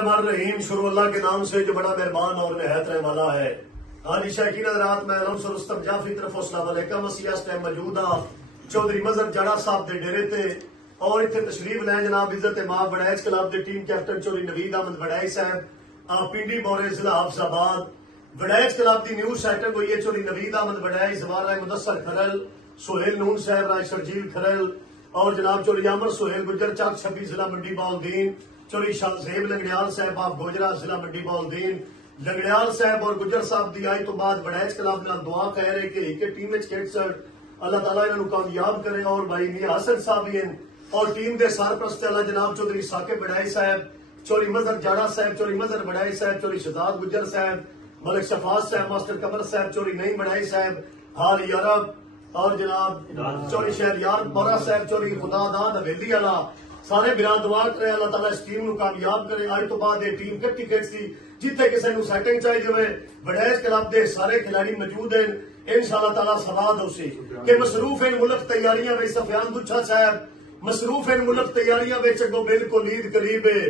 रहीम शुरू अल्लाह के नाम से जो बड़ा मेहरबान और निहायत रहने वाला है। आज शायकीन हज़रात मैं रमसर रुस्तम जाफी तरफ अस्सलाम वालेकुम मसीह इस टाइम मौजूद हाँ चौधरी मजहर जाड़ा साहब के डेरे ते और इतने तशरीफ लैन जनाब इज्जत मां वड़ैच क्लब के टीम कैप्टन चौधरी नवीद अहमद वड़ैच साहब पिंडी मोरे जिला हाफिजाबाद वड़ैच क्लब की न्यूज सेटिंग हुई है। चौधरी नवीद अहमद वड़ैच जवार राय मुदस्सर खरल सोहेल नून साहब राय शर्जील खरल और जनाब चौधरी अमर सोहेल गुजर चक छब्बी जिला मंडी बाउद्दीन चौधरी शाहजेब लंगड़ियाल साहब आप गोजरा जिला मंडी बाउद्दीन लंगड़ियाल साहब और गुजर साहब की आई तो बाद वड़ैच क्लब नाल दुआ कह रहे कि एक टीम में खेड सक अल्लाह ताला इन्हों कामयाब करे और भाई मियां हसन साहब भी हैं और टीम के सरप्रस्त अल्लाह जनाब चौधरी साकिब वड़ैच साहब चौधरी मजहर जाड़ा साहब चौधरी मजहर वड़ैच साहब चौधरी शहजाद गुजर साहब मलिक शफाज साहब मास्टर कमर साहब चौधरी नईम वड़ैच साहब हाल यारब और जनाब चौधरी शहर यार बोरा साहब चौधरी खुदादाद हवेली वाला सारे बिरा दुआ करे अल्लाह ताला इस टीम को कामयाब करे। आज तो बाद ये टीम कट्टी खेडसी जिथे किसी को सैटिंग चाहिए हो वड़ैच क्लब के सारे खिलाड़ी मौजूद हैं इंशाअल्लाह ताला सवाद उसी के मसरूफ इन मुल्क तैयारियां में सफियान दुच्छा साहब मसरूफ इन मुल्क तैयारियां में अगो बिल्कुल ईद करीब है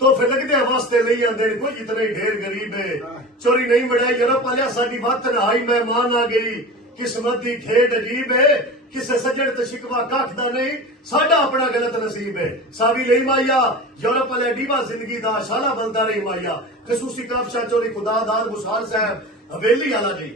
तो फिर लगते वास्ते नहीं आते कोई इतने ढेर गरीब है। चोरी नहीं बढ़ाई यूरोप वाले साडी वत नहाई मेहमान आ गई किस्मत की खेड अजीब है किसे सज्जन ते शिकवा कखदा नहीं साडा अपना गलत नसीब है। सावी नहीं माया यूरोप वाले डीवा जिंदगी दा शाला बनता नहीं माया खसूसी काफशा चोरी खुदादार बुसार साहब हवेली आला जी।